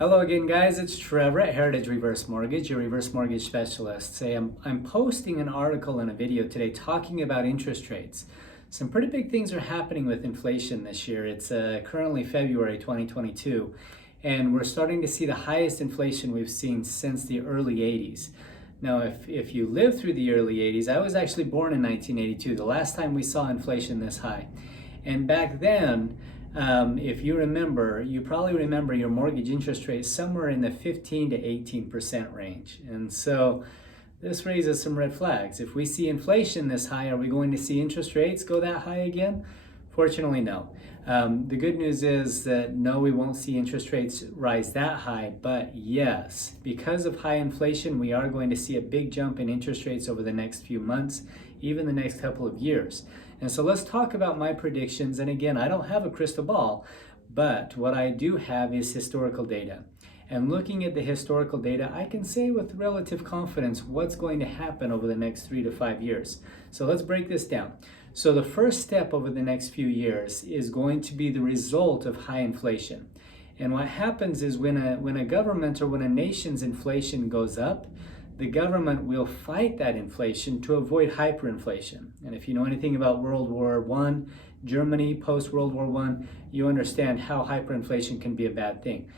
Hello again, guys. It's Trevor at Heritage Reverse Mortgage, your reverse mortgage specialist. I'm posting an article and a video today talking about interest rates. Some pretty big things are happening with inflation this year. It's currently February 2022, and we're starting to see the highest inflation we've seen since the early 80s. Now, if you lived through the early 80s, I was actually born in 1982, the last time we saw inflation this high. And back then, if you remember, you probably remember your mortgage interest rate somewhere in the 15 to 18% range. And so this raises some red flags. If we see inflation this high, are we going to see interest rates go that high again? Fortunately, no. The good news is that no, we won't see interest rates rise that high, but yes, because of high inflation, we are going to see a big jump in interest rates over the next few months, even the next couple of years. And so let's talk about my predictions. And again, I don't have a crystal ball, but what I do have is historical data. And looking at the historical data, I can say with relative confidence what's going to happen over the next 3 to 5 years. So let's break this down. So the first step over the next few years is going to be the result of high inflation. And what happens is when a government or when a nation's inflation goes up, the government will fight that inflation to avoid hyperinflation. And if you know anything about World War I, Germany post-World War I, you understand how hyperinflation can be a bad thing.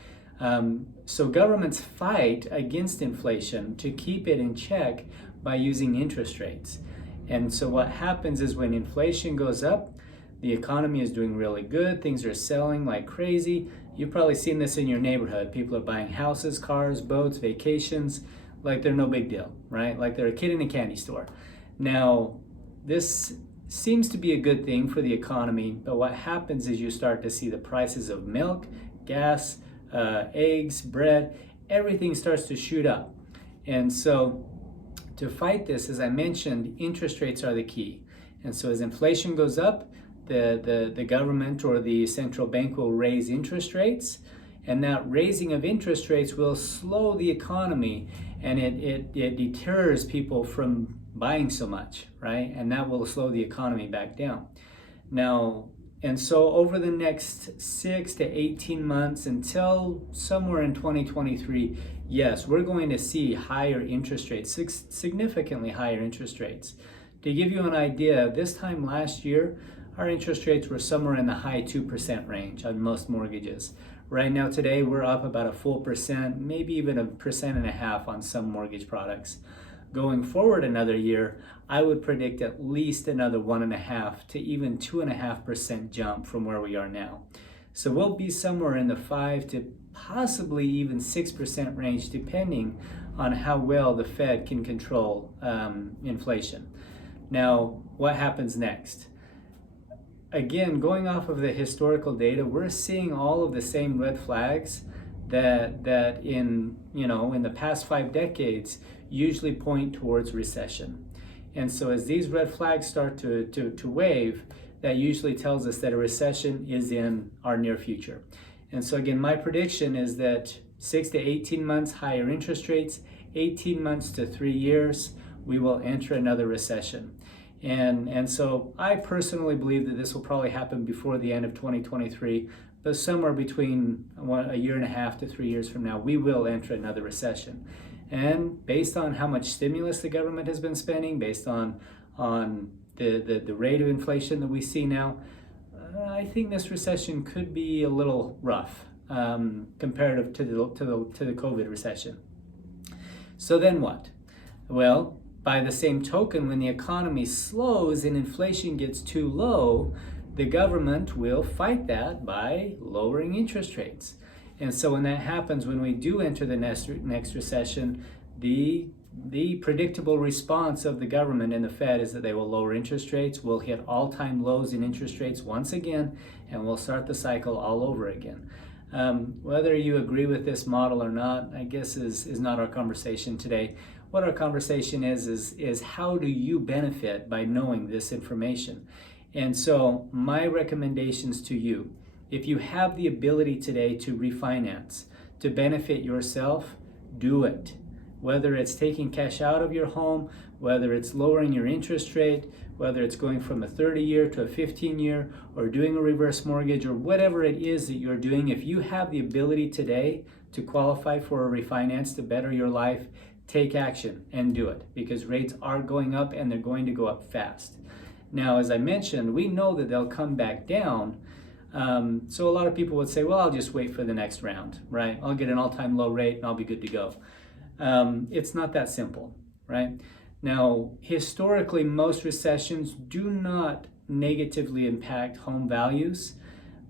So governments fight against inflation to keep it in check by using interest rates. And so what happens is when inflation goes up, the economy is doing really good, things are selling like crazy. You've probably seen this in your neighborhood. People are buying houses, cars, boats, vacations, like they're no big deal, right? Like they're a kid in a candy store. Now, this seems to be a good thing for the economy, but what happens is you start to see the prices of milk, gas, eggs, bread, everything starts to shoot up. And so to fight this, as I mentioned, interest rates are the key. And so as inflation goes up, the government or the central bank will raise interest rates, and that raising of interest rates will slow the economy, and it deters people from buying so much, right? And that will slow the economy back down. Now, and so over the next 6 to 18 months until somewhere in 2023, yes, we're going to see higher interest rates, significantly higher interest rates. To give you an idea, this time last year, our interest rates were somewhere in the high 2% range on most mortgages. Right now, today, we're up about a full percent, maybe even 1.5% on some mortgage products. Going forward another year, I would predict at least another 1.5 to even 2.5% jump from where we are now. So we'll be somewhere in the 5 to possibly even 6% range, depending on how well the Fed can control inflation. Now, what happens next? Again, going off of the historical data, we're seeing all of the same red flags that in the past 5 decades usually point towards recession. And so as these red flags start to wave, that usually tells us that a recession is in our near future. And so again, my prediction is that 6 to 18 months higher interest rates, 18 months to 3 years, we will enter another recession. And so I personally believe that this will probably happen before the end of 2023, but somewhere between a year and a half to 3 years from now, we will enter another recession. And based on how much stimulus the government has been spending, based on the rate of inflation that we see now, I think this recession could be a little rough comparative to the COVID recession. So then what? Well, by the same token, when the economy slows and inflation gets too low, the government will fight that by lowering interest rates. And so when that happens, when we do enter the next recession, the predictable response of the government and the Fed is that they will lower interest rates, we'll hit all-time lows in interest rates once again, and we'll start the cycle all over again. Whether you agree with this model or not, I guess is not our conversation today. What our conversation is how do you benefit by knowing this information? And so my recommendations to you, if you have the ability today to refinance, to benefit yourself, do it. Whether it's taking cash out of your home, whether it's lowering your interest rate, whether it's going from a 30-year to a 15-year or doing a reverse mortgage or whatever it is that you're doing, if you have the ability today to qualify for a refinance to better your life, take action and do it, because rates are going up and they're going to go up fast. Now, as I mentioned, we know that they'll come back down. So a lot of people would say, well, I'll just wait for the next round, right? I'll get an all-time low rate and I'll be good to go. It's not that simple, right? Now, historically, most recessions do not negatively impact home values,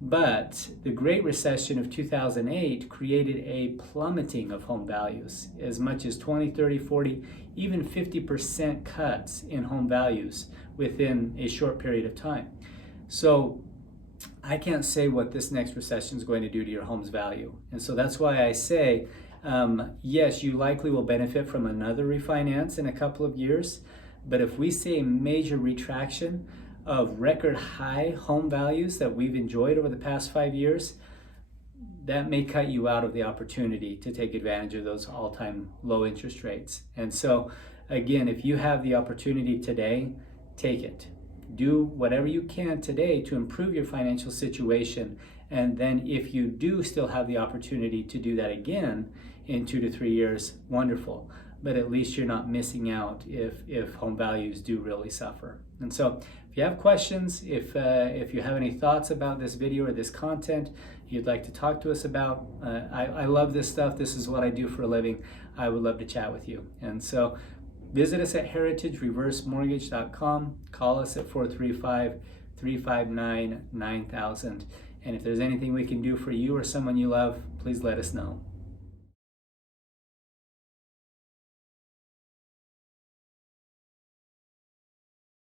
but the Great Recession of 2008 created a plummeting of home values, as much as 20, 30, 40, even 50% cuts in home values within a short period of time. So I can't say what this next recession is going to do to your home's value. And so that's why I say, yes, you likely will benefit from another refinance in a couple of years, but if we see a major retraction of record high home values that we've enjoyed over the past 5 years, that may cut you out of the opportunity to take advantage of those all-time low interest rates. And so again, if you have the opportunity today, take it. Do whatever you can today to improve your financial situation. And then if you do still have the opportunity to do that again in 2 to 3 years, wonderful. But at least you're not missing out if home values do really suffer. And so if you have questions, if you have any thoughts about this video or this content you'd like to talk to us about, I love this stuff. This is what I do for a living. I would love to chat with you. And so visit us at heritagereversemortgage.com. Call us at 435-359-9000. And if there's anything we can do for you or someone you love, please let us know.